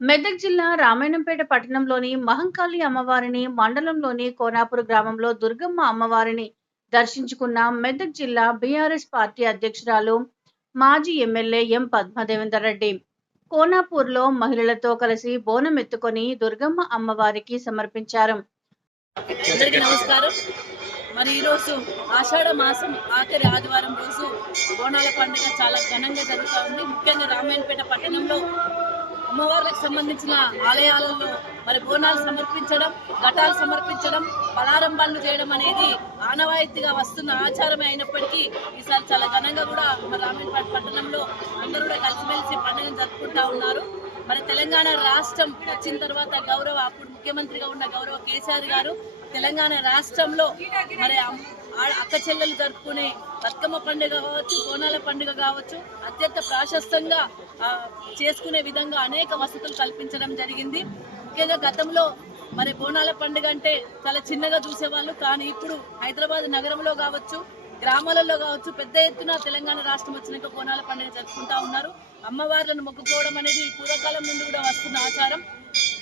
మెదక్ జిల్లా రామాయణంపేట పట్టణంలోని మహంకాళి అమ్మవారిని, మండలంలోని కోనాపూర్ గ్రామంలో దుర్గమ్మ అమ్మవారిని దర్శించుకున్న మెదక్ జిల్లా బీఆర్ఎస్ పార్టీ అధ్యక్షురాలు, మాజీ ఎమ్మెల్యే ఎం. పద్మదేవేందర్ రెడ్డి. కోనాపూర్లో మహిళలతో కలిసి బోనం ఎత్తుకొని దుర్గమ్మ అమ్మవారికి సమర్పించారు. అందరికీ నమస్కారం. మరి ఈరోజు ఆషాఢ మాసం ఆఖరి ఆదివారం రోజు బోనాల పండుగ చాలా ఘనంగా జరుగుతూ ఉంది. ముఖ్యంగా రామాయణపేట పట్టణంలో అమ్మవార్లకు సంబంధించిన ఆలయాలలో మరి బోనాలు సమర్పించడం, ఘటాలు సమర్పించడం, పలారం బండ్లు చేయడం అనేది ఆనవాయితీగా వస్తున్న ఆచారమే అయినప్పటికీ ఈసారి చాలా ఘనంగా కూడా మరి రామాయణపేట పట్టణంలో అందరూ కూడా కలిసిమెలిసి పండుగను జరుపుకుంటా ఉన్నారు. మరి తెలంగాణ రాష్ట్రం వచ్చిన తర్వాత అప్పుడు ముఖ్యమంత్రిగా ఉన్న గౌరవ కేసీఆర్ గారు తెలంగాణ రాష్ట్రంలో మరి అక్క చెల్లెలు జరుపుకునే బతుకమ్మ పండుగ కావచ్చు, బోనాల పండుగ కావచ్చు అత్యంత ప్రాశస్తంగా చేసుకునే విధంగా అనేక వసతులు కల్పించడం జరిగింది. ముఖ్యంగా గతంలో మరి బోనాల పండుగ అంటే చాలా చిన్నగా చూసేవాళ్ళు, కానీ ఇప్పుడు హైదరాబాద్ నగరంలో కావచ్చు, గ్రామాలలో కావచ్చు పెద్ద ఎత్తున తెలంగాణ రాష్ట్రం వచ్చినాక బోనాల పండుగ జరుపుకుంటా ఉన్నారు. అమ్మవార్లను మొక్కుకోవడం అనేది పూర్వకాలం నుండి కూడా వస్తున్న ఆచారం.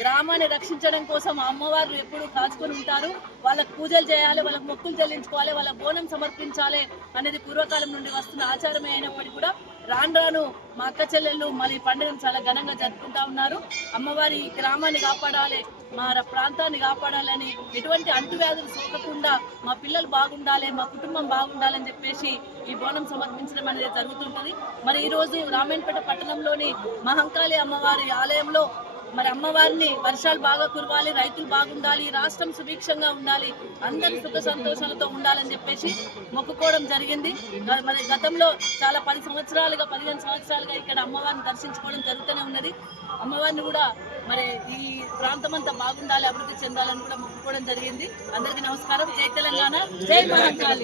గ్రామాన్ని రక్షించడం కోసం అమ్మవార్లు ఎప్పుడు కాచుకొని ఉంటారు. వాళ్ళకు పూజలు చేయాలి, వాళ్ళకు మొక్కులు చెల్లించుకోవాలి, వాళ్ళ బోనం సమర్పించాలి అనేది పూర్వకాలం నుండి వస్తున్న ఆచారమే అయినప్పటికీ కూడా రాను రాను మా అక్క చెల్లెళ్ళు మళ్ళీ పండుగను చాలా ఘనంగా జరుపుకుంటా ఉన్నారు. అమ్మవారి గ్రామాన్ని కాపాడాలి, మా ప్రాంతాన్ని కాపాడాలని, ఎటువంటి అంటువ్యాధులు సోకకుండా మా పిల్లలు బాగుండాలి, మా కుటుంబం బాగుండాలని చెప్పేసి ఈ బోనం సమర్పించడం అనేది జరుగుతుంటుంది. మరి ఈరోజు రామాయణపేట పట్టణంలోని మహంకాళి అమ్మవారి ఆలయంలో మరి అమ్మవారిని వర్షాలు బాగా కురవాలి, రైతులు బాగుండాలి, రాష్ట్రం సుభిక్షంగా ఉండాలి, అందరూ సుఖ సంతోషాలతో ఉండాలని చెప్పేసి మొక్కుకోవడం జరిగింది. మరి గతంలో చాలా 15 సంవత్సరాలుగా ఇక్కడ అమ్మవారిని దర్శించుకోవడం జరుగుతూనే ఉన్నది. అమ్మవారిని కూడా మరి ఈ ప్రాంతం అంతా బాగుండాలి, అభివృద్ధి చెందాలని కూడా మొక్కుకోవడం జరిగింది. అందరికీ నమస్కారం. జై తెలంగాణ, జై మహంకాళి.